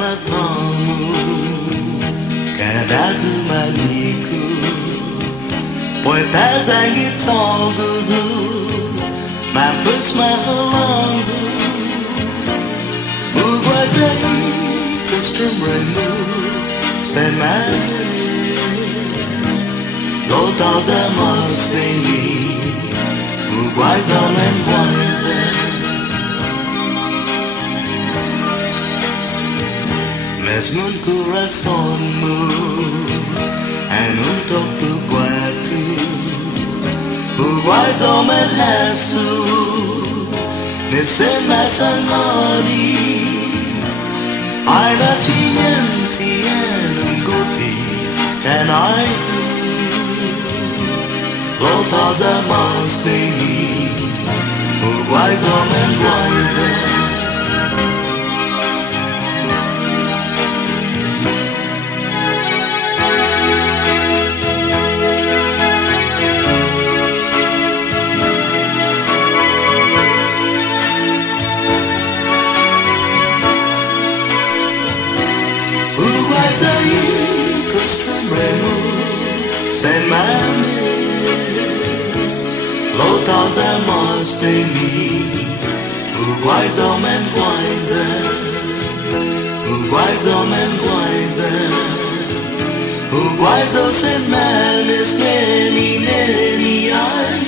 matamu Kadadu maniku Boy tazangi tonguzu Mampus mahalangu Uguazai custom remu Sen manis Lotaza masteni Uguazam and Guaiya Mesmun coraçonmu En untuk tu guaiaku Uguazam and hasu Nisen masan mani Aina sinienti en ungoti Can I Lotaza masteni Uguazam and Guaiya Sen manis Lotaza masteni Uguaizom and Guaiya Uguaizom and Guaiya Uguaizo sen manis Neni neni ay